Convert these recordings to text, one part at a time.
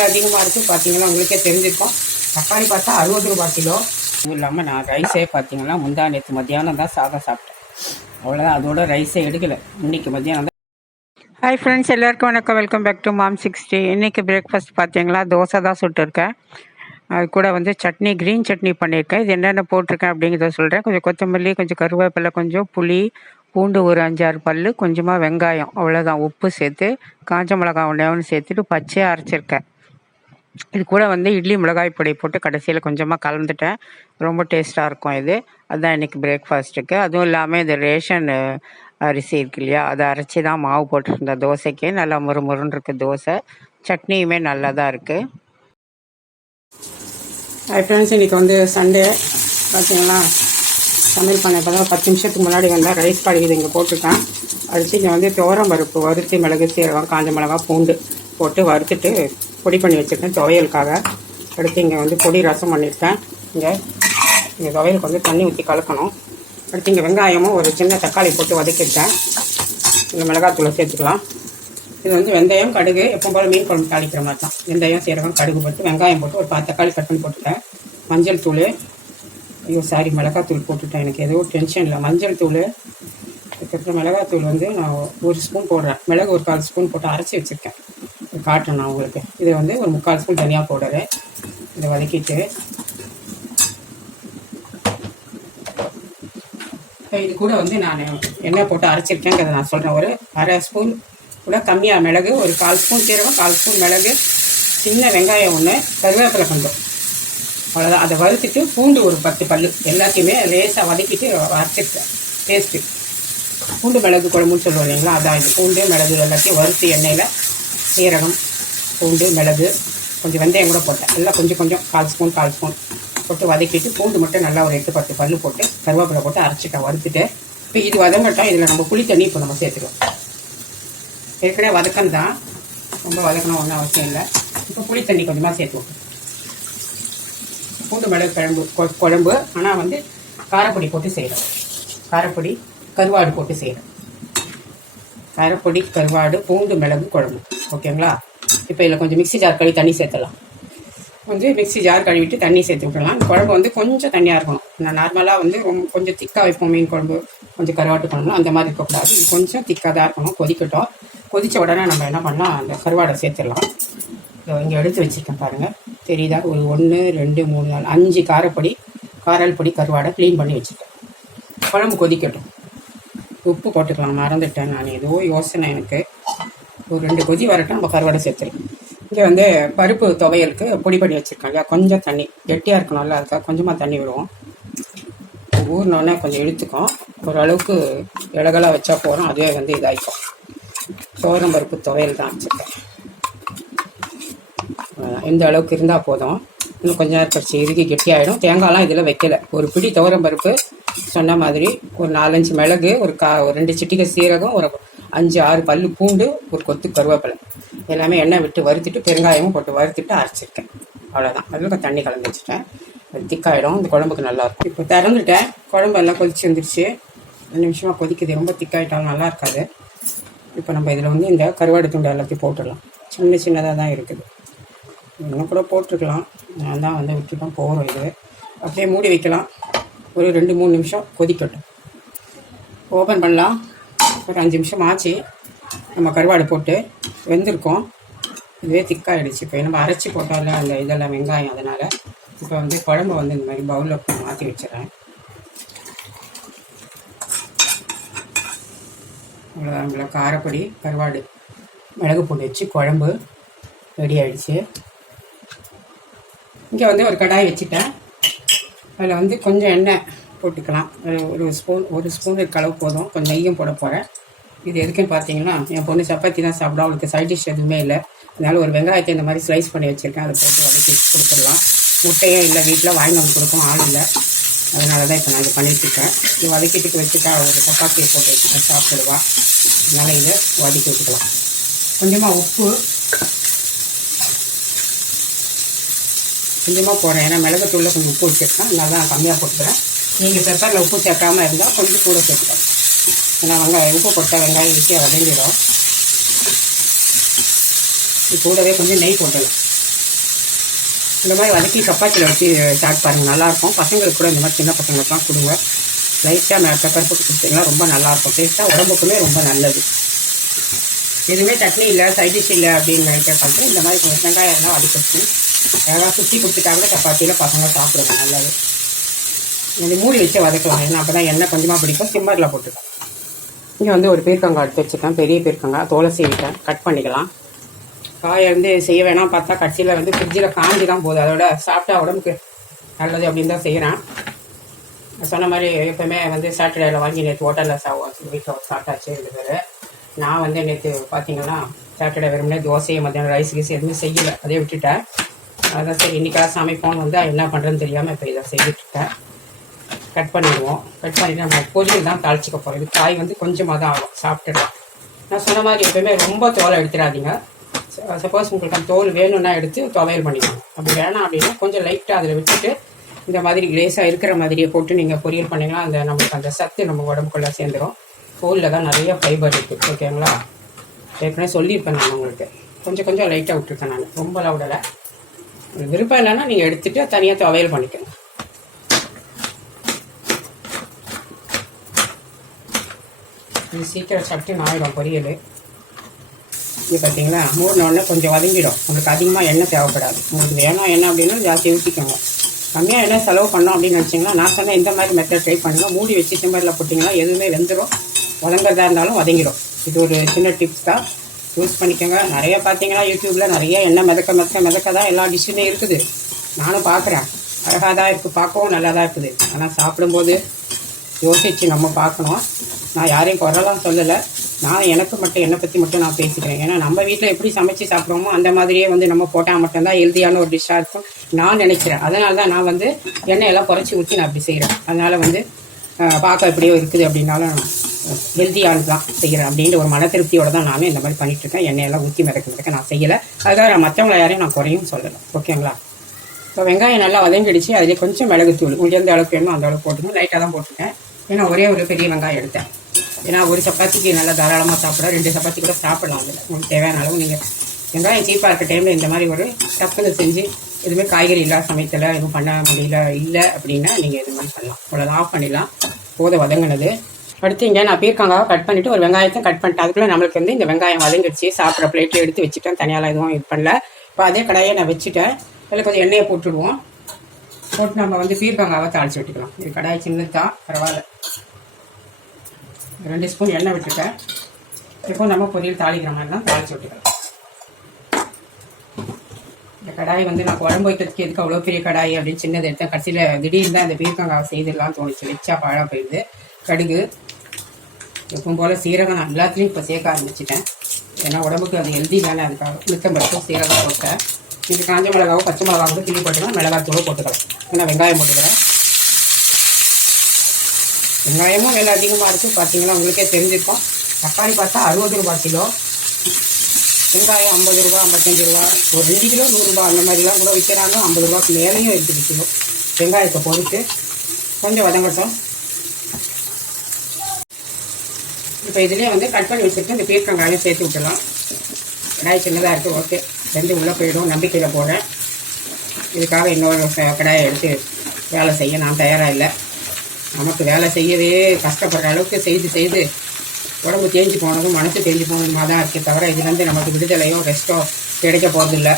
விலை அதிகமாக இருக்குது பார்த்தீங்கன்னா உங்களுக்கே தெரிஞ்சிருக்கும். தக்காளி பார்த்தா அறுபது ரூபா கிலோ. அதுவும் இல்லாமல் நான் ரைஸே பார்த்தீங்கன்னா முந்தா நேற்று மத்தியானம் தான் சாதம் சாப்பிட்டேன். அவ்வளோதான் அதோட ரைஸே எடுக்கலை. இன்னைக்கு மத்தியானம் தான். ஹாய் ஃப்ரெண்ட்ஸ் எல்லாருக்கும் வணக்கம். Welcome back to mom sixty இன்றைக்கி பிரேக்ஃபாஸ்ட் பார்த்தீங்களா தோசை தான் சுட்டுருக்கேன் அது கூட வந்து சட்னி க்ரீன் சட்னி பண்ணியிருக்கேன் இது என்னென்ன போட்டிருக்கேன் அப்படிங்கிறத சொல்கிறேன் கொஞ்சம் கொத்தமல்லி கொஞ்சம் கருவேப்பிலை கொஞ்சம் புளி பூண்டு ஒரு அஞ்சாறு பல் கொஞ்சமாக வெங்காயம். அவ்வளோதான் உப்பு சேர்த்து காஞ்ச மிளகாய் ஒன்று சேர்த்துட்டு பச்சையாக அரைச்சிருக்கேன். இது கூட வந்து இட்லி மிளகாய் பொடி போட்டு கடைசியில் கொஞ்சமாக கலந்துட்டேன் ரொம்ப டேஸ்ட்டாக இருக்கும் இது. அதுதான் இன்றைக்கி பிரேக்ஃபாஸ்ட்டுக்கு அதுவும் இல்லாமல் இது ரேஷன் அரிசி இருக்கு இல்லையா? அதை அரைச்சி தான் மாவு போட்டிருந்தேன். தோசைக்கு நல்லா முறு முருன்னு இருக்குது தோசை. சட்னியுமே நல்லா தான் இருக்குது ஹை ஃப்ரெண்ட்ஸ் இன்றைக்கி வந்து சண்டே பார்த்தீங்களா சமையல் பண்ண இப்போ தான் பத்து நிமிஷத்துக்கு முன்னாடி வந்தால் ரைஸ் கழுவிது இங்கே போட்டிருக்கேன். அடுத்து இங்கே வந்து துவரம் பருப்பு வறுத்து மிளகு சீரகம் காஞ்ச மிளகா பூண்டு போட்டு வறுத்துட்டு பொடி பண்ணி வச்சுருக்கேன் துவையலுக்காக. அடுத்து இங்கே வந்து பொடி ரசம் பண்ணியிருக்கேன். இங்கே இங்கே துவையலுக்கு வந்து தண்ணி ஊற்றி கலக்கணும். அடுத்து இங்கே வெங்காயமும் ஒரு சின்ன தக்காளி போட்டு வதக்கிட்டேன் இங்கே மிளகாத்தூளை சேர்த்துக்கலாம். இது வந்து வெந்தயம் கடுகு எப்போ போல் மீன் குழம்பு தாளிக்கிற மாதிரி தான். வெந்தயம் சீரகம் கடுகு போட்டு வெங்காயம் போட்டு ஒரு பாத்து தக்காளி கட் பண்ணி போட்டுட்டேன். மஞ்சள் தூள். ஐயோ சாரி மிளகாத்தூள் போட்டுட்டேன். எனக்கு எதுவும் டென்ஷன் இல்லை. மஞ்சள் தூள். அதுக்கப்புறம் மிளகாத்தூள் வந்து நான் ஒரு ஸ்பூன் போடுறேன். மிளகு ஒரு கால் ஸ்பூன் போட்டு அரைச்சி வச்சுருக்கேன். காட்டுறேன் நான் உங்களுக்கு. இதை வந்து ஒரு முக்கால் ஸ்பூன் தனியாக பவுடரு இதை வதக்கிட்டு. இது கூட வந்து நான் எண்ணெய் போட்டு அரைச்சிருக்கேங்கிறத நான் சொல்கிறேன் ஒரு அரை ஸ்பூன் கூட கம்மியாக மிளகு ஒரு கால் ஸ்பூன் சீரகம் கால் ஸ்பூன் மிளகு சின்ன வெங்காயம் ஒன்று கருவேப்பிலை கொஞ்சம். அவ்வளோதான் அதை வறுத்துட்டு பூண்டு ஒரு பத்து பல்லு. எல்லாத்தையுமே லேசாக வதக்கிட்டு அரைச்சிருக்கேன் டேஸ்ட்டு பூண்டு மிளகு குழம்புன்னு சொல்லுவோம் இல்லைங்களா? அதான் இது. பூண்டு மிளகு எல்லாத்தையும் வறுத்து எண்ணெயில் சீரகம் பூண்டு மிளகு கொஞ்சம் வெந்தயம் கூட போட்டேன். எல்லாம் கொஞ்சம் கொஞ்சம் கால் ஸ்பூன் கால் ஸ்பூன் போட்டு வதக்கிட்டு பூண்டு மட்டும் நல்லா ஒரு எட்டு பத்து பல்லு போட்டு கருவேப்பிலை போட்டு அரைச்சிட்டேன் வறுத்துட்டு. இப்போ இது வதங்கட்டும் இதில் நம்ம புளி தண்ணி இப்போ நம்ம சேர்த்துக்கலாம். ஏற்கனவே வதக்கம் தான். ரொம்ப வதக்கணும் ஒன்றும் அவசியம் இல்லை. இப்போ புளி தண்ணி கொஞ்சமாக சேர்த்துவோம். பூண்டு மிளகு குழம்பு கொ- குழம்பு ஆனால் வந்து காரப்பொடி போட்டு செய்கிறோம் காரப்பொடி கருவாடு போட்டு செய்கிறோம் காரப்பொடி கருவாடு பூண்டு மிளகு குழம்பு. ஓகேங்களா? இப்போ இதில் கொஞ்சம் மிக்ஸி ஜார் கழுவி தண்ணி சேர்த்துலாம் கொஞ்சம் மிக்ஸி ஜார் கழுவிட்டு தண்ணி சேர்த்து விட்டுலாம் குழம்பு வந்து கொஞ்சம் தண்ணியாக இருக்கணும். நான் நார்மலாக வந்து ரொம்ப கொஞ்சம் திக்காக வைப்போம் மீன் குழம்பு கொஞ்சம் கருவாட்டு குழம்பு அந்த மாதிரி இருக்கக்கூடாது இது கொஞ்சம் திக்காக தான் இருக்கணும். கொதிக்கட்டும். கொதித்த உடனே நம்ம என்ன பண்ணலாம்? அந்த கருவாடை சேர்த்துடலாம். இங்கே எடுத்து வச்சுருக்கேன் பாருங்கள் தெரியுதா? ஒரு ஒன்று ரெண்டு மூணு நாலு அஞ்சு காரப்பொடி காரல் பொடி கருவாடை க்ளீன் பண்ணி வச்சுருக்கேன். குழம்பு கொதிக்கட்டும். உப்பு போட்டுக்கலாம். மறந்துட்டேன் நான். ஏதோ யோசனை எனக்கு. ஒரு ரெண்டு கொதி வரட்டும் நம்ம கருவாடை சேர்த்துருக்கோம் இங்கே வந்து பருப்பு துவையலுக்கு பொடி பண்ணி வச்சுருக்கோம் இல்லையா? கொஞ்சம் தண்ணி. கெட்டியாக இருக்கணும்ல அதுக்காக கொஞ்சமாக தண்ணி விடுவோம். ஊறினோடனே கொஞ்சம் இழுத்துக்கும். ஓரளவுக்கு இலகலாக வச்சா போகிறோம் அதுவே வந்து இதாகிக்கும் சோரம் பருப்பு துவையல் தான் வச்சுருக்கேன். எந்த அளவுக்கு இருந்தால் போதும். இன்னும் கொஞ்ச நேரம் கழிச்சு இறுகி கெட்டியாயிடும். தேங்காய்லாம் இதில் வைக்கல. ஒரு பிடி துவரம் பருப்பு சொன்ன மாதிரி ஒரு நாலஞ்சு மிளகு ஒரு கா ஒரு ரெண்டு சிட்டிகை சீரகம் ஒரு அஞ்சு ஆறு பல்லு பூண்டு ஒரு கொத்து கருவேப்பிலை. எல்லாமே எண்ணெய் விட்டு வறுத்துட்டு பெருங்காயமும் போட்டு வறுத்துட்டு அரைச்சிருக்கேன். அவ்வளோதான் அதில் தண்ணி கலந்து வச்சுட்டேன். அது திக்காயிடும். இந்த குழம்புக்கு நல்லா இருக்கும் இப்போ திறந்துட்டேன். குழம்பு எல்லாம் கொதிச்சு வந்துருச்சு. ரெண்டு நிமிஷமாக கொதிக்குது. ரொம்ப திக்காயிட்டாலும் நல்லா இருக்காது இப்போ நம்ம இதில் வந்து இந்த கருவாடு துண்டு எல்லாத்தையும் போட்டுடலாம். சின்ன சின்னதாக தான் இருக்குது. இன்னும் கூட போட்டிருக்கலாம் நான் தான் வந்து விட்டுட்டோம் போகிறோம் இது. அப்படியே மூடி வைக்கலாம். ஒரு ரெண்டு மூணு நிமிஷம் கொதிக்கட்டும். ஓப்பன் பண்ணலாம். ஒரு அஞ்சு நிமிஷம் ஆச்சு. நம்ம கருவாடு போட்டு வெந்திருக்கோம். இதுவே திக்காயிடுச்சு. இப்போ நம்ம அரைச்சி போட்டால அந்த இதெல்லாம் வெங்காயம் அதனால் இப்போ வந்து குழம்பு வந்து இந்த மாதிரி பவுலில் மாற்றி வச்சிடறேன். அவ்வளோதான் நம்மள காரப்பொடி கருவாடு மிளகு பூண்டு வச்சு குழம்பு ரெடி ஆகிடுச்சு இங்கே வந்து ஒரு கடாய் வச்சுட்டேன். அதில் வந்து கொஞ்சம் எண்ணெய் போட்டுக்கலாம். ஒரு ஒரு ஸ்பூன் ஒரு ஸ்பூன் கலவு அளவு போதும். கொஞ்சம் நெய்யும் போட போகிறேன் இது எதுக்குன்னு பார்த்தீங்கன்னா என் பொண்ணு சப்பாத்தி தான் சாப்பிடும் அவளுக்கு சைட் டிஷ் எதுவுமே இல்லை. அதனால ஒரு வெங்காயத்தை இந்த மாதிரி ஸ்லைஸ் பண்ணி வச்சுருக்கேன். அதை போட்டு வதக்கி கொடுத்துடலாம். முட்டையும் இல்லை வீட்டில் வாங்கி வந்து கொடுக்கும் ஆள் இல்லை. அதனால தான் இப்போ நான் இது பண்ணிட்டுருக்கேன் இது வதக்கிட்டு வச்சுட்டா ஒரு சப்பாத்தியை போட்டு வச்சுட்டா சாப்பிடுவா. அதனால் இதை வதக்கி விட்டுக்கலாம் கொஞ்சமாக உப்பு கொஞ்சமாக போடுறேன் ஏன்னா மிளகுத்தூளில் கொஞ்சம் உப்பு வச்சுருக்கேன் நல்லா தான் கம்மியாக போட்டுக்கிறேன். நீங்கள் பெப்பரில் உப்பு சேர்க்காம இருந்தால் கொஞ்சம் கூட சேர்த்துக்கலாம். ஏன்னா வெங்காயம் உப்பு போட்டால் வெங்காயம் ஈஸியாக வதங்கிடும். இது கூடவே கொஞ்சம் நெய் போட்டலாம் இந்த மாதிரி வதக்கி சப்பாத்தியில் வச்சு சாப்பிட்டு பாருங்கள் நல்லாயிருக்கும் பசங்களுக்கு கூட இந்த மாதிரி சின்ன பசங்களுக்குலாம் கொடுங்க. லைட்டாக பெப்பர் போட்டு கொடுத்தீங்கன்னா ரொம்ப நல்லாயிருக்கும் டேஸ்ட்டாக உடம்புக்குமே ரொம்ப நல்லது. எதுவுமே சட்னி இல்லை சைடிஷ் இல்லை அப்படின்னு நினைக்கிற பார்த்து இந்த மாதிரி கொஞ்சம் வெங்காயம் எல்லாம் வதக்கி அதெல்லாம் சுற்றி கொடுத்துட்டா சப்பாத்தியில் பசங்க சாப்பிடுவாங்க நல்லது இது மூடி வச்சு வதக்கலாம் ஏன்னா அப்போ தான் எண்ணெய் கொஞ்சமாக பிடிக்கும். சிம்மரில் போட்டுக்கலாம். இங்கே வந்து ஒரு பீர்க்கங்காய் எடுத்து வச்சுருக்கேன். பெரிய பீர்க்கங்காய் தோலை சீவிட்டேன். கட் பண்ணிக்கலாம். காயை வந்து செய்ய வேணாம். பார்த்தா கட்சியில் வந்து ஃப்ரிட்ஜில் காஞ்சி தான் போகுது. அதோட சாப்பிட்டா உடம்புக்கு நல்லது அப்படின்னு தான் செய்கிறேன் சொன்ன மாதிரி எப்பவுமே வந்து சாட்டர்டேல வாங்கி நேற்று ஹோட்டலில் சா வீட்டில் சாப்பிட்டாச்சு ரெண்டு பேர். நான் வந்து நேற்று பார்த்தீங்கன்னா சாட்டர்டே வெறுமனே தோசையை மத்தியானம் ரைஸ் கீஸ் எதுவுமே செய்யலை. அதே விட்டுட்டேன். அதான் சரி இன்னைக்காக சமைப்போம்னு வந்து என்ன பண்ணுறேன்னு தெரியாமல் இப்போ இதை செய்துட்டுருக்கேன் கட் பண்ணிடுவோம். கட் பண்ணிவிட்டு நம்ம பொரியல் தான் தாளிச்சிக்க போகிறோம் இது காய் வந்து கொஞ்சமாக தான் ஆகும் சாப்பிட்டுடலாம் நான் சொன்ன மாதிரி எப்பவுமே ரொம்ப தோலை எடுத்துடாதீங்க. சப்போஸ் உங்களுக்கு அந்த தோல் வேணும்னா எடுத்து துவையல் பண்ணிக்கணும் அப்படி வேணாம் அப்படின்னா கொஞ்சம் லைட்டாக அதில் விட்டுட்டு இந்த மாதிரி கிரேஸாக இருக்கிற மாதிரியே போட்டு நீங்கள் பொரியல் பண்ணிங்கன்னா அந்த நமக்கு அந்த சத்து நம்ம உடம்புக்குள்ளே சேர்ந்துடும் தோலில் தான் நிறைய ஃபைபர் இருக்குது ஓகேங்களா ஏற்கனவே சொல்லியிருப்பேன் நான் உங்களுக்கு. கொஞ்சம் கொஞ்சம் லைட்டாக விட்டுருக்கேன் நான். ரொம்பலாம் விடலை. விருப்பம் இல்லைன்னா நீங்கள் எடுத்துட்டு தனியாக துவையல் பண்ணிக்கணும் இது சீக்கிரம் சட்டுன்னு ஆயிடும் பொரியல். இது பார்த்தீங்களா மூடினோடனே கொஞ்சம் வதங்கிடும். உங்களுக்கு அதிகமாக எண்ணெய் தேவைப்படாது. உங்களுக்கு வேணும் எண்ணெய் அப்படின்னா ஜாஸ்தி ஊற்றிக்கோங்க கம்மியாக எண்ணெய் செலவு பண்ணோம் அப்படின்னு நினச்சிங்கன்னா நான் சொன்ன இந்த மாதிரி மெத்தட் ட்ரை பண்ணுங்கள் மூடி வச்சு சிம்மரில் போட்டிங்கன்னா எதுவுமே வெந்துடும் வதங்குறதா இருந்தாலும் வதங்கிடும். இது ஒரு சின்ன டிப்ஸ் தான். யூஸ் பண்ணிக்கோங்க. நிறைய பார்த்தீங்கன்னா யூடியூப்பில் நிறைய எண்ணெய் மிதக்க மிதக்க மிதக்க தான் எல்லா டிஷ்ஷுமே இருக்குது. நானும் பார்க்குறேன். அழகாக தான் இருக்குது பார்க்கவும் நல்லா தான் இருக்குது. ஆனால் சாப்பிடும்போது யோசித்து நம்ம பார்க்கணும். நான் யாரையும் குரலாம் சொல்லலை. நான் எனக்கு மட்டும் என்னை பற்றி மட்டும் நான் பேசிக்கிறேன். ஏன்னா நம்ம வீட்டில் எப்படி சமைச்சு சாப்பிட்றோமோ அந்த மாதிரியே வந்து நம்ம போட்டால் மட்டும்தான் ஹெல்த்தியான ஒரு டிஷ்ஷாக இருக்கும். நான் நினைக்கிறேன். அதனால தான் நான் வந்து எண்ணெயெல்லாம் குறைச்சி ஊற்றி நான் அப்படி செய்கிறேன் அதனால் வந்து பார்க்க எப்படியோ இருக்குது அப்படின்னாலும் ஹெல்த்தியானது தான் செய்கிறேன் அப்படின்ற ஒரு மன திருப்தியோடு தான் நானும் இந்த மாதிரி பண்ணிகிட்ருக்கேன் இருக்கேன் எண்ணெயெல்லாம் ஊற்றி மிதக்கிறதுக்கு நான் செய்யலை. அதுக்காக நான் மற்றவங்கள யாரையும் நான் குறையும் சொல்லலை. ஓகேங்களா? இப்போ வெங்காயம் நல்லா வதங்கிடுச்சு. அதிலே கொஞ்சம் மிளகுத்தூள் உங்களுக்கு எந்த அளவுக்கு வேணுமோ அந்த அளவுக்கு போட்டுக்கணும். லைட்டாக தான் போட்டிருக்கேன். ஏன்னா ஒரே ஒரு பெரிய வெங்காயம் எடுத்தேன். ஏன்னா ஒரு சப்பாத்திக்கு நல்லா தாராளமாக சாப்பிட ரெண்டு சப்பாத்தி கூட சாப்பிடலாம். அதில் உங்களுக்கு தேவையான அளவு நீங்கள் வெங்காயம் சீப்பாக இருக்க டைமில் இந்த மாதிரி ஒரு டக்குன்னு செஞ்சு எதுவுமே காய்கறி இல்லாத சமயத்தில் எதுவும் பண்ண முடியல இல்லை அப்படின்னா நீங்கள் இது மாதிரி பண்ணலாம். அவ்வளோதான் ஆஃப் பண்ணிடலாம். போத வதங்கினது. அடுத்து இங்கே நான் பீர்க்கங்காவை கட் பண்ணிவிட்டு ஒரு வெங்காயத்தை கட் பண்ணிட்டேன். அதுக்குள்ளே நம்மளுக்கு வந்து இந்த வெங்காயம் வதங்கிடுச்சு. சாப்பிட்ற பிளேட்டில் எடுத்து வச்சுட்டேன். தனியால் எதுவும் இது பண்ணல. இப்போ அதே கடாயை நான் வச்சுட்டேன். அதில் கொஞ்சம் எண்ணெயை போட்டுடுவோம். போட்டு நம்ம வந்து பீர்க்கங்காவை தாளிச்சு விட்டுக்கலாம். இது கடாய் சின்னது தான் பரவாயில்ல. ரெண்டு ஸ்பூன் எண்ணெய் விட்டுட்டேன். இப்போ நம்ம பொரியல் தாளிக்கிற மாதிரி தான் தாளிச்சு விட்டுக்கலாம். கடாய் வந்து நான் குழம்பு வைக்கிறதுக்கு எதுக்கு அவ்வளோ பெரிய கடாய் அப்படின்னு சின்னது எடுத்தேன். கடைசியில் திடீர்னு தான் இந்த பீர்க்கங்காவை செய்திடலாம் தோணுச்சு. வச்சா பழம் போயிடுது. கடுகு எப்பவும் போல் சீரகம் நான் எல்லாத்துலேயும் இப்போ சேர்க்க ஆரம்பிச்சிட்டேன். ஏன்னா உடம்புக்கு அது ஹெல்தி தானே அதுக்காக உளுத்தம்பருப்பும் சீரகம் போட்டேன். இது காஞ்ச மிளகாவும் பச்சை மிளகாவும் கூட கிள்ளி போட்டுக்கலாம். மிளகாத்தூளும் போட்டுக்கலாம். ஏன்னா வெங்காயம் போட்டுக்கிறேன். வெங்காயமும் விலை அதிகமாக இருக்குது பார்த்தீங்கன்னா உங்களுக்கே தெரிஞ்சிருக்கும். தக்காளி பார்த்தா அறுபது ரூபாய் கிலோ. வெங்காயம் ஐம்பது ரூபா ஐம்பத்தஞ்சு ரூபா ஒரு ரெண்டு கிலோ நூறுரூபா அந்த மாதிரிலாம் கூட விற்கிறாங்க. ஐம்பது ரூபாய்க்கு மேலேயும் இருக்குது கிலோ வெங்காயத்தை பொறுத்து. கொஞ்சம் வதங்கட்டும். இப்போ இதுலேயே வந்து கட் பண்ணி வச்சுட்டு இந்த பீர்க்கங்காயும் சேர்த்து விட்டுலாம் கடாய் சின்னதாக இருக்குது ஓகே. ரெண்டு உள்ளே போயிடும். நம்பிக்கையில் போகிறேன் இதுக்காக இன்னொரு கடாயை எடுத்து வேலை செய்ய நான் தயாராக இல்லை. நமக்கு வேலை செய்யவே கஷ்டப்படுற அளவுக்கு செய்து செய்து உடம்பு தேஞ்சு போனதும் மனசு தேஞ்சு போனதுமாக தான் இருக்கே தவிர இதுலேருந்து நமக்கு விடுதலையோ ரெஸ்ட்டோ கிடைக்க போகிறதில்ல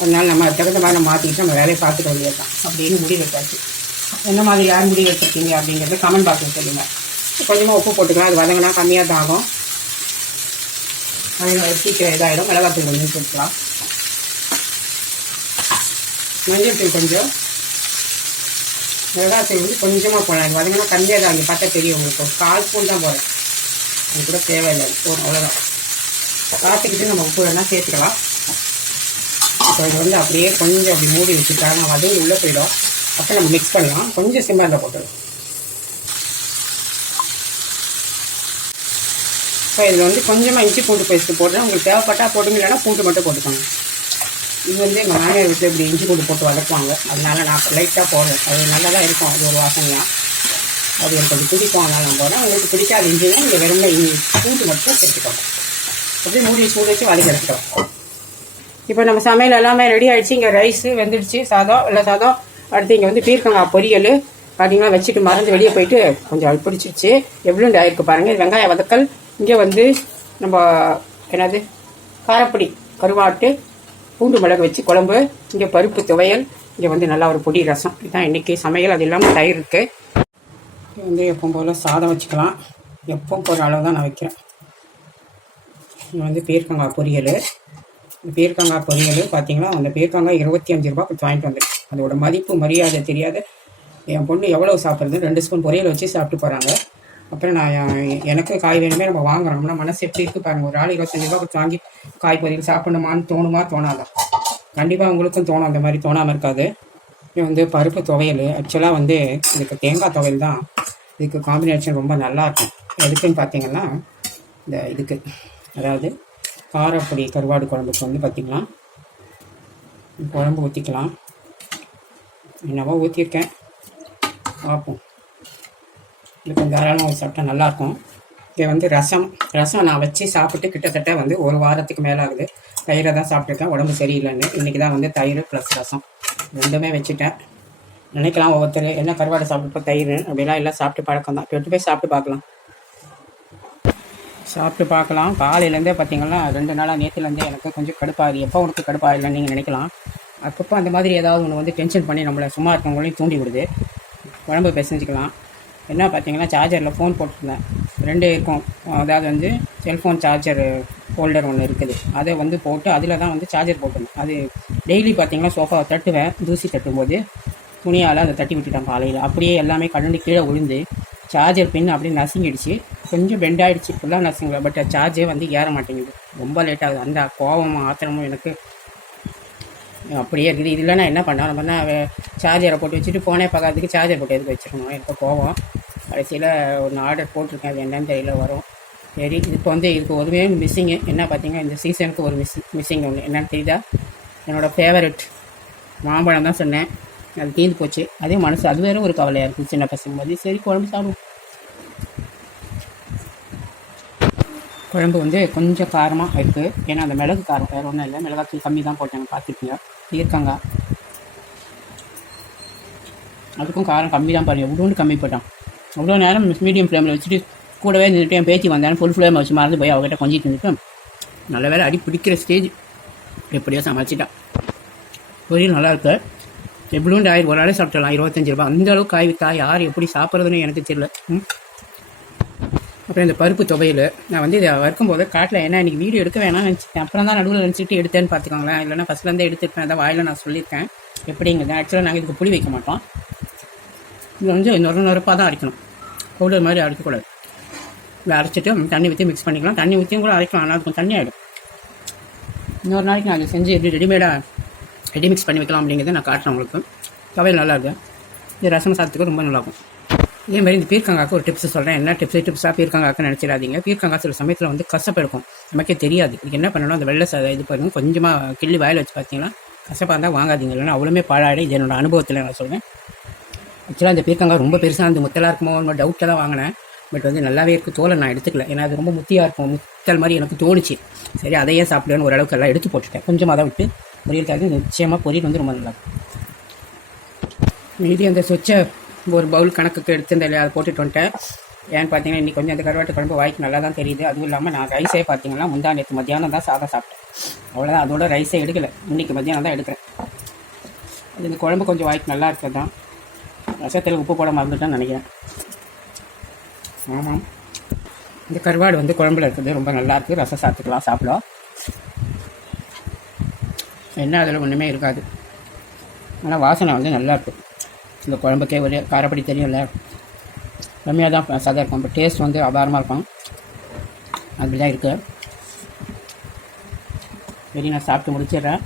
அதனால் நம்ம அதுக்கு தகுந்த மாதிரி மாற்றிக்கிட்டு நம்ம வேலையை பார்த்துக்க வேண்டியது தான் அப்படின்னு முடிவு எடுத்தாச்சு. என்ன மாதிரி யார் முடிவு எடுத்துருக்கீங்க அப்படிங்கிறத கமெண்ட் பாக்ஸில் சொல்லுங்கள் கொஞ்சமாக உப்பு போட்டுக்கலாம். அது வதங்கினா கம்மியாக தான் ஆகும். அது சீக்கிரம் இதாகிடும் மிளகாத்தூள் கொஞ்சம் போட்டுக்கலாம். மஞ்சள் தூள் கொஞ்சம். மிளகாத்தூள் வந்து கொஞ்சமாக போடலாம். அது வதங்கினா கம்மியாக தான் அங்கே பார்த்தா தெரியும் உங்களுக்கு. கால் ஸ்பூன் தான் போகிறேன் அது கூட தேவையில்லை. போதும் அவ்வளோதான் பார்த்துக்கிட்டு நம்ம உப்பு வேணால் சேர்த்துக்கலாம். இப்போ இது வந்து அப்படியே கொஞ்சம் அப்படி மூடி வச்சுட்டா அதுவும் உள்ளே போயிடும். அப்போ நம்ம மிக்ஸ் பண்ணலாம். கொஞ்சம் சிம்மரில் போட்டுடும் இப்போ இதில் வந்து கொஞ்சமாக இஞ்சி பூண்டு பேஸ்ட்டு போடுறேன். உங்களுக்கு தேவைப்பட்டா போட்டுங்க இல்லைன்னா பூண்டு மட்டும் போட்டுக்கோங்க. இது வந்து எங்கள் மாமியார் வீட்டில் இப்படி இஞ்சி பூண்டு போட்டு வளர்ப்பாங்க அதனால நான் லைட்டாக போடுறேன். அது நல்லா தான் இருக்கும். அது ஒரு வாசனையாக அது எனக்கு கொஞ்சம் பிடிக்கும் நான் போடுறேன் உங்களுக்கு பிடிக்காது இஞ்சினா நீங்கள் வெறும் பூண்டு மட்டும் சேர்த்துக்கோங்க. அப்படியே மூடி சூடு வச்சு வதக்கி எடுத்துக்கோங்க. இப்போ நம்ம சமையல் எல்லாமே ரெடி ஆகிடுச்சு இங்கே ரைஸு வெந்துடுச்சு சாதம் இல்லை சாதம். அடுத்து இங்கே வந்து பீர்க்கங்காய் பொரியல். பார்த்தீங்கன்னா வச்சுட்டு மறந்து வெளியே போயிட்டு கொஞ்சம் அழுப்பிடிச்சிருச்சு எவ்வளோ டாயிருக்கு பாருங்கள் இது வெங்காய வதக்கல். இங்கே வந்து நம்ம என்னது? காரப்பொடி கருவாட்டு பூண்டு மிளகு வச்சு குழம்பு இங்கே பருப்பு துவையல் இங்கே வந்து நல்லா ஒரு பொடி ரசம். இதுதான் இன்றைக்கி சமையல். அது இல்லாமல் தயிர் இருக்குது வந்து எப்பவும் போல் சாதம் வச்சுக்கலாம். எப்பவும் போகிற அளவு தான் நான் வைக்கிறேன். இது வந்து பீர்க்கங்காய் பொரியல். இந்த பீர்க்கங்காய் பொரியல் பார்த்தீங்கன்னா அந்த பீர்க்கங்காய் இருபத்தி அஞ்சு ரூபா கொடுத்து வாங்கிட்டு வந்தேன். அதோட மதிப்பு மரியாதை தெரியாது. என் பொண்ணு எவ்வளோ சாப்பிட்றது ரெண்டு ஸ்பூன் பொரியல் வச்சு சாப்பிட்டு போகிறாங்க அப்புறம் நான் எனக்கு காய் வேணுமே நம்ம வாங்குறோம்னா மனசு எப்படி இருக்கு பாருங்கள் ஒரு ஆள் இருபத்தஞ்சு ரூபா கொடுத்து வாங்கி காய் பொரியல் சாப்பிடணுமான்னு தோணுமா தோணாதான் கண்டிப்பாக உங்களுக்கும் தோணும். அந்த மாதிரி தோணாமல் இருக்காது. இது வந்து பருப்பு துவையல். ஆக்சுவலாக வந்து இதுக்கு தேங்காய் துவையல் தான். இதுக்கு காம்பினேஷன் ரொம்ப நல்லாயிருக்கும் எதுக்குன்னு பார்த்தீங்கன்னா இந்த இதுக்கு. அதாவது காரப்பொடி கருவாடு குழம்புக்கு வந்து பார்த்திங்கன்னா குழம்பு ஊற்றிக்கலாம் என்னவோ ஊற்றிருக்கேன் பார்ப்போம். இது கொஞ்சம் தாராளமாக சாப்பிட்டா நல்லாயிருக்கும் இது வந்து ரசம் ரசம் நான் வச்சு சாப்பிட்டு கிட்டத்தட்ட வந்து ஒரு வாரத்துக்கு மேலே ஆகுது தயிரை தான் சாப்பிட்ருக்கேன் உடம்பு சரியில்லைன்னு. இன்றைக்கி தான் வந்து தயிர் ப்ளஸ் ரசம். ரெண்டுமே வச்சுட்டேன். நினைக்கலாம் ஒவ்வொருத்தர் என்ன கருவாடை சாப்பிட்டு தயிர் அப்படிலாம் எல்லாம் சாப்பிட்டு பழக்கம் தான். எடுத்து போய் சாப்பிட்டு பார்க்கலாம். சாப்பிட்டு பார்க்கலாம். காலையிலேருந்தே பார்த்தீங்கன்னா ரெண்டு நாளாக நேற்றுலேருந்தே எனக்கு கொஞ்சம் கடுப்பாகுது எப்போ உனக்கு கடுப்பாக இல்லைன்னு நீங்கள் நினைக்கலாம். அப்பப்போ அந்த மாதிரி ஏதாவது ஒன்று வந்து டென்ஷன் பண்ணி நம்மளை சும்மா இருக்கவங்களையும் தூண்டி விடுது. உடம்பு பெசஞ்சிக்கலாம் என்ன பார்த்தீங்கன்னா சார்ஜரில் ஃபோன் போட்டிருந்தேன். ரெண்டு இருக்கும். அதாவது வந்து செல்ஃபோன் சார்ஜர் ஹோல்டர் ஒன்று இருக்குது. அதை வந்து போட்டு அதில் தான் வந்து சார்ஜர் போட்டுருந்தேன் அது டெய்லி பார்த்தீங்கன்னா சோஃபாவை தட்டுவேன். தூசி தட்டும்போது துணியால் அதை தட்டி விட்டுட்டேன் காலையில். அப்படியே எல்லாமே கடந்து கீழே விழுந்து சார்ஜர் பின் அப்படியே நசுங்கிடுச்சு. கொஞ்சம் பெண்டாயிடுச்சு ஃபுல்லாக நசுங்கல. பட் சார்ஜே வந்து ஏற மாட்டேங்குது. ரொம்ப லேட் ஆகுது. அந்த கோபமும் ஆத்திரமும் எனக்கு அப்படியே இருக்குது. இதில் இல்லைனா என்ன பண்ண நம்ம சார்ஜரை போட்டு வச்சுட்டு ஃபோனே பார்க்கறதுக்கு சார்ஜர் போட்டு எதுக்கு வச்சுருக்கணும்? எனக்கு கோவம். கடைசியில் ஒன்று ஆர்டர் போட்டிருக்கேன். அது என்னன்னு தெரியல. வரும். சரி இப்போ வந்து இதுக்கு ஒருமே மிஸ்ஸிங்கு என்ன பார்த்தீங்கன்னா இந்த சீசனுக்கு ஒரு மிஸ் மிஸ்ஸிங் ஒன்று என்னென்னு தெரியுதா? என்னோடய ஃபேவரட் மாம்பழம் தான் சொன்னேன். அது தீர்ந்து போச்சு. அதே மனசு அது வேற ஒரு கவலையாக இருக்குது சின்ன பசங்க போது சரி குழம்பு சாப்பிடும் குழம்பு வந்து கொஞ்சம் காரமாக இருக்குது ஏன்னா அந்த மிளகு காரம் வேறு ஒன்றும் இல்லை. மிளகாத்தூள் கம்மி தான் போட்டாங்க பார்த்துருப்பீங்க. இருக்காங்க. அதுக்கும் காரம் கம்மி தான் பாருங்கள் எவ்வளோன்னு கம்மி போட்டான். அவ்வளோ நேரம் மீடியம் ஃப்ளேமில் வச்சுட்டு கூடவே நின்றுட்டு என் பேச்சு வந்தாலும் ஃபுல் ஃப்ளேம் வச்சு மறந்து போய் அவகிட்ட கொஞ்சிட்டு இருந்துட்டு நல்ல வேலை அடி பிடிக்கிற ஸ்டேஜ் எப்படியோ சமைச்சிட்டான் பொரியல் நல்லா இருக்கு? எவ்வளோண்டு ஆயிரம் ஒரு ஆளே சாப்பிடலாம் இருபத்தஞ்சி ரூபாய். அந்த அளவுக்கு காய் வித்தா யார் எப்படி சாப்பிட்றதுன்னு எனக்கு தெரியல. அப்புறம் இந்த பருப்பு துவையல் நான் வந்து இதை வறுக்கும்போது காட்டில் என்ன இன்றைக்கி வீடியோ எடுக்க வேணாம்னு நினச்சிட்டேன். அப்புறம் தான் நடுவில் நினச்சிட்டு எடுத்தேன்னு பார்த்துக்கோங்களேன். இல்லைன்னா ஃபஸ்ட்லேருந்தே எடுத்துருப்பேன். அதான் வாயில் நான் சொல்லியிருக்கேன். எப்படிங்கிறது. ஆக்சுவலாக நாங்கள் இதுக்கு புளி வைக்க மாட்டோம். இது வந்து நொறு நொறுப்பாக தான் அரைக்கணும். பவுடர் மாதிரி அரைக்கக்கூடாது. அரைச்சிட்டு தண்ணி ஊற்றி மிக்ஸ் பண்ணிக்கலாம். தண்ணி ஊற்றியும் கூட அரைக்கலாம். ஆனால் அது கொஞ்சம் தண்ணி ஆகிடும் இன்னொரு நாளைக்கு நான் அதை செஞ்சு எப்படி ரெடிமேடாக ரெடி மிக்ஸ் பண்ணி வைக்கலாம் அப்படிங்கிறத நான் காட்டுறேன் உங்களுக்கு. துவையல் நல்லா இருக்கும் இது ரசம் சாதத்துக்கு ரொம்ப நல்லாயிருக்கும். இதே மாதிரி இந்த பீர்க்கங்காக்கு ஒரு டிப்ஸ் சொல்கிறேன் என்ன டிப்ஸ் டிப்ஸாக பீர்க்கங்காக்கு நினச்சிடாதீங்க. பீர்க்கங்காய் சில சமயத்தில் வந்து கசப்பு இருக்கும். நமக்கே தெரியாது. இதுக்கு என்ன பண்ணணும்? அந்த வெள்ளை சாதம் இது பண்ணணும் கொஞ்சமாக கிள்ளி வாயில் வச்சு பார்த்தீங்கன்னா கசப்பாக இருந்தால் வாங்காதீங்க. இல்லைன்னா அவ்வளோமே பாழாடி இது என்னோட அனுபவத்தில் நான் சொல்கிறேன் ஆக்சுவலாக அந்த பீர்க்கங்காய் ரொம்ப பெருசாக அந்த முத்தலாக இருக்குமோ ஒரு டவுட்டில் தான் வாங்கினேன். பட் வந்து நல்லாவே இருக்குது தோலை நான் எடுத்துக்கல. ஏன்னா அது ரொம்ப முத்தியாக இருக்கும். முத்தல் மாதிரி எனக்கு தோணுச்சு. சரி அதையே சாப்பிடுன்னு ஓரளவுக்கு எல்லாம் எடுத்து போட்டுட்டேன். கொஞ்சமாக அதை விட்டு பொரியலுக்காக நிச்சயமாக பொரியல் வந்து ரொம்ப நல்லா மீதி அந்த சொச்ச ஒரு பவுல் கணக்குக்கு எடுத்து இந்த அதை போட்டுட்டு வந்துட்டேன். ஏன்னு பார்த்தீங்கன்னா இன்றைக்கி கொஞ்சம் அந்த கருவாட்டு குழம்பு வாய்க்கு நல்லா தான் தெரியுது. அதுவும் இல்லாமல் நான் ரைஸே பார்த்தீங்கன்னா முந்தா நேற்று மத்தியானம் தான் சாதம் சாப்பிட்டேன். அவ்வளோதான் அதோட ரைஸே எடுக்கலை. இன்றைக்கி மத்தியானம் தான் எடுக்கிறேன். அது இந்த குழம்பு கொஞ்சம் வாய்க்கு நல்லா இருக்கிறது தான். ரசத்தில் உப்பு போட மறந்துட்டேன்னு நினைக்கிறேன். ஆமாம். இந்த கருவாடு வந்து குழம்புல இருக்கிறது ரொம்ப நல்லா இருக்குது ரசம் சாப்பிட்டுக்கலாம் சாப்பிடலாம். என்ன அதில் ஒன்றுமே இருக்காது. ஆனால் வாசனை வந்து நல்லா இருக்கும் இந்த குழம்புக்கே ஒரு காரப்படி தெரியும்ல. கம்மியாக தான் சதை இருக்கும் பட் டேஸ்ட் வந்து அபாரமாக இருக்கும் அப்படி தான் இருக்குது சரி நான் சாப்பிட்டு முடிச்சிடுறேன்.